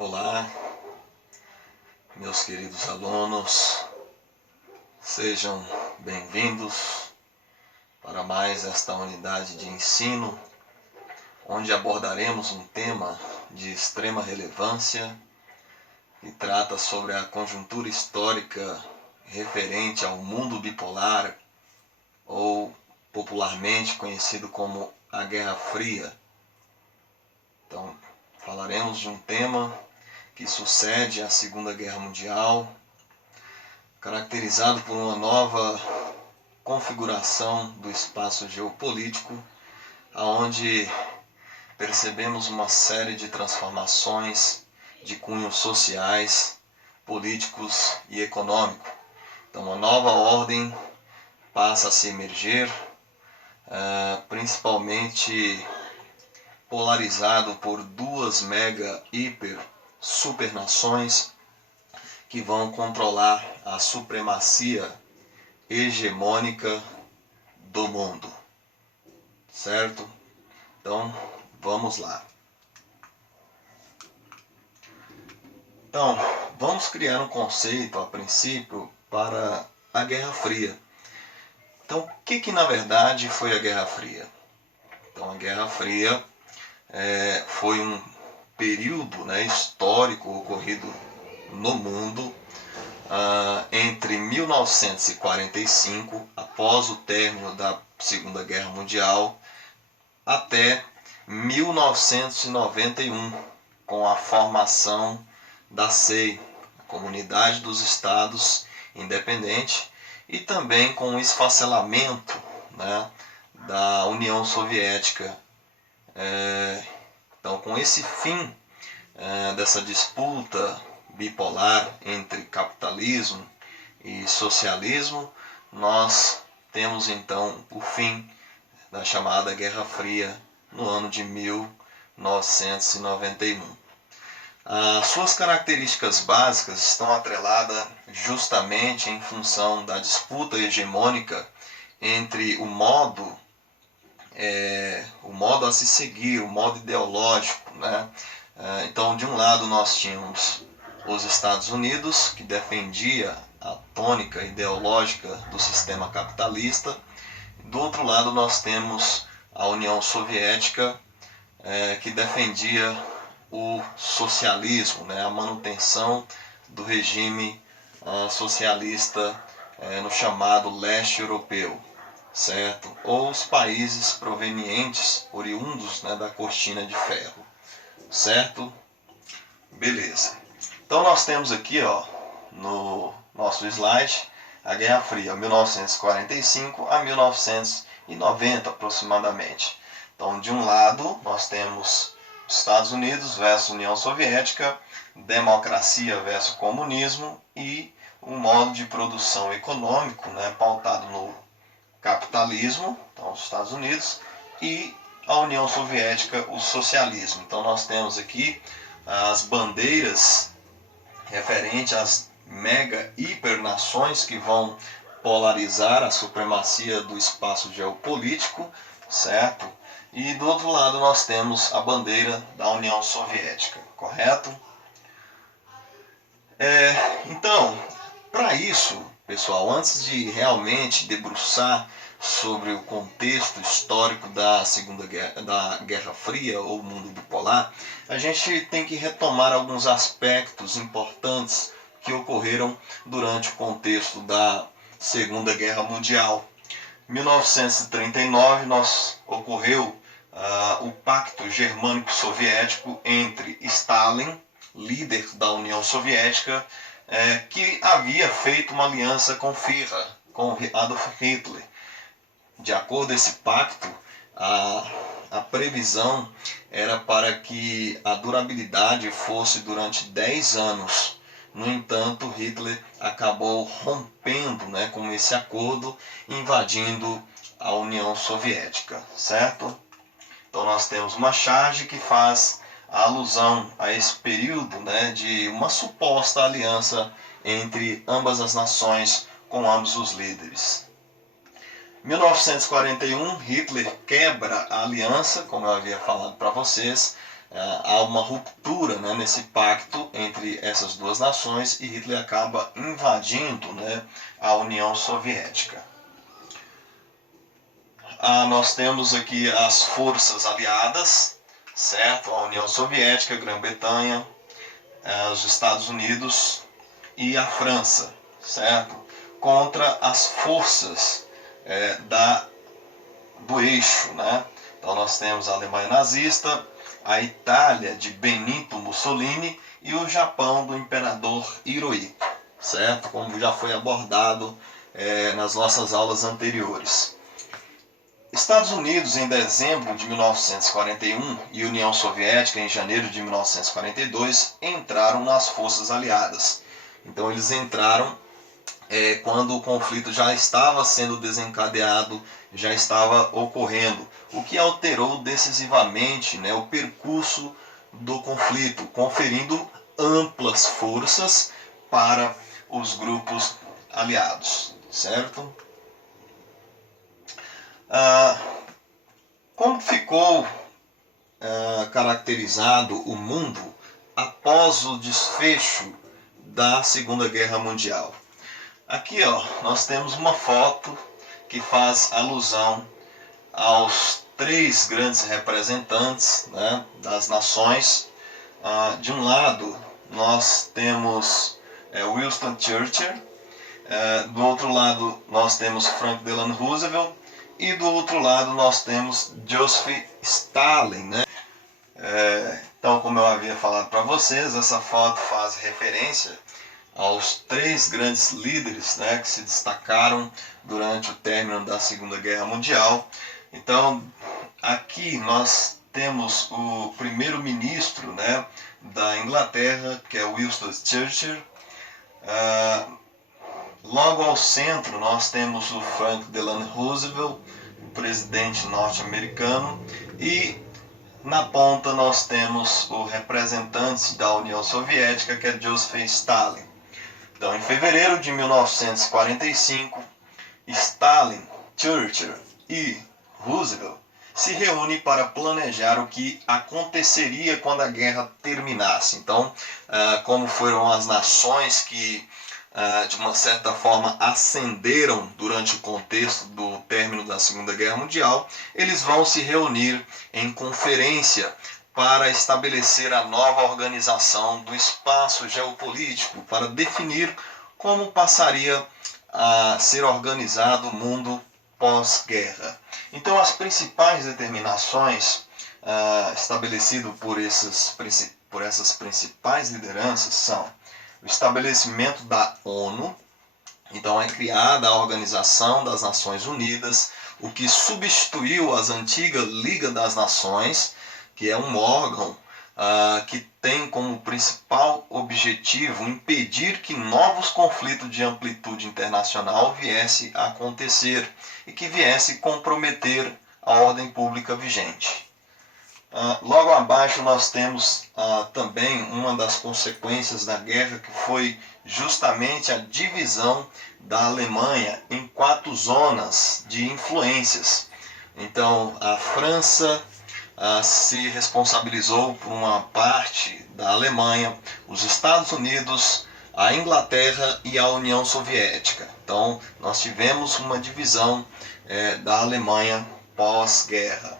Olá, meus queridos alunos, sejam bem-vindos para mais esta unidade de ensino, onde abordaremos um tema de extrema relevância que trata sobre a conjuntura histórica referente ao mundo bipolar, ou popularmente conhecido como a Guerra Fria. Então, falaremos de um tema que sucede à Segunda Guerra Mundial, caracterizado por uma nova configuração do espaço geopolítico, onde percebemos uma série de transformações de cunhos sociais, políticos e econômicos. Então, uma nova ordem passa a se emergir, principalmente polarizado por duas mega hiper supernações que vão controlar a supremacia hegemônica do mundo, certo? Então, vamos lá. Então, vamos criar um conceito a princípio para a Guerra Fria. Então, o que na verdade foi a Guerra Fria? Então, a Guerra Fria foi um período histórico ocorrido no mundo entre 1945, após o término da Segunda Guerra Mundial, até 1991, com a formação da CEI, a Comunidade dos Estados Independentes, e também com o esfacelamento da União Soviética. Então, com esse fim dessa disputa bipolar entre capitalismo e socialismo, nós temos então o fim da chamada Guerra Fria no ano de 1991. As suas características básicas estão atreladas justamente em função da disputa hegemônica entre o modo a se seguir, o modo ideológico, Então, de um lado nós tínhamos os Estados Unidos, que defendia a tônica ideológica do sistema capitalista. Do outro lado nós temos a União Soviética, que defendia o socialismo, a manutenção do regime socialista no chamado leste europeu, certo? Ou os países provenientes, oriundos da cortina de ferro, certo? Beleza. Então nós temos aqui no nosso slide a Guerra Fria, 1945 a 1990 aproximadamente. Então, de um lado nós temos Estados Unidos versus União Soviética, democracia versus comunismo e um modo de produção econômico pautado no capitalismo, então os Estados Unidos, e a União Soviética, o socialismo. Então nós temos aqui as bandeiras referentes às mega hipernações que vão polarizar a supremacia do espaço geopolítico, certo? E do outro lado nós temos a bandeira da União Soviética, correto? Então, para isso, pessoal, antes de realmente debruçar sobre o contexto histórico da Guerra Fria ou mundo bipolar, a gente tem que retomar alguns aspectos importantes que ocorreram durante o contexto da Segunda Guerra Mundial. Em 1939 ocorreu o Pacto Germânico-Soviético entre Stalin, líder da União Soviética, que havia feito uma aliança com Führer, com Adolf Hitler. De acordo com esse pacto, a previsão era para que a durabilidade fosse durante 10 anos. No entanto, Hitler acabou rompendo com esse acordo, invadindo a União Soviética, certo? Então nós temos uma charge que faz a alusão a esse período de uma suposta aliança entre ambas as nações com ambos os líderes. Em 1941, Hitler quebra a aliança, como eu havia falado para vocês, há uma ruptura, né, nesse pacto entre essas duas nações e Hitler acaba invadindo, né, a União Soviética. Nós temos aqui as forças aliadas, certo? A União Soviética, a Grã-Bretanha, os Estados Unidos e a França, certo? Contra as forças do eixo, né? Então nós temos a Alemanha nazista, a Itália de Benito Mussolini e o Japão do imperador Hirohito, certo? Como já foi abordado nas nossas aulas anteriores. Estados Unidos em dezembro de 1941 e União Soviética em janeiro de 1942 entraram nas forças aliadas. Então eles entraram quando o conflito já estava sendo desencadeado, já estava ocorrendo, o que alterou decisivamente, né, o percurso do conflito, conferindo amplas forças para os grupos aliados, certo? Como ficou caracterizado o mundo após o desfecho da Segunda Guerra Mundial? Aqui nós temos uma foto que faz alusão aos três grandes representantes, né, das nações. De um lado nós temos Winston Churchill, do outro lado nós temos Franklin Delano Roosevelt e do outro lado nós temos Joseph Stalin, né? Então, como eu havia falado para vocês, essa foto faz referência aos três grandes líderes, né, que se destacaram durante o término da Segunda Guerra Mundial. Então, aqui nós temos o primeiro-ministro, né, da Inglaterra, que é Winston Churchill. Logo ao centro nós temos o Franklin Delano Roosevelt, o presidente norte-americano, e na ponta nós temos o representante da União Soviética, que é Joseph Stalin. Então, em fevereiro de 1945, Stalin, Churchill e Roosevelt se reúnem para planejar o que aconteceria quando a guerra terminasse. Então, como foram as nações que, de uma certa forma, ascenderam durante o contexto do término da Segunda Guerra Mundial, eles vão se reunir em conferência para estabelecer a nova organização do espaço geopolítico, para definir como passaria a ser organizado o mundo pós-guerra. Então, as principais determinações estabelecidas por essas principais lideranças são o estabelecimento da ONU. Então, é criada a Organização das Nações Unidas, o que substituiu as antigas Liga das Nações, que é um órgão que tem como principal objetivo impedir que novos conflitos de amplitude internacional viessem a acontecer e que viesse comprometer a ordem pública vigente. Logo abaixo nós temos também uma das consequências da guerra, que foi justamente a divisão da Alemanha em 4 zonas de influências. Então, a França se responsabilizou por uma parte da Alemanha, os Estados Unidos, a Inglaterra e a União Soviética. Então, nós tivemos uma divisão da Alemanha pós-guerra.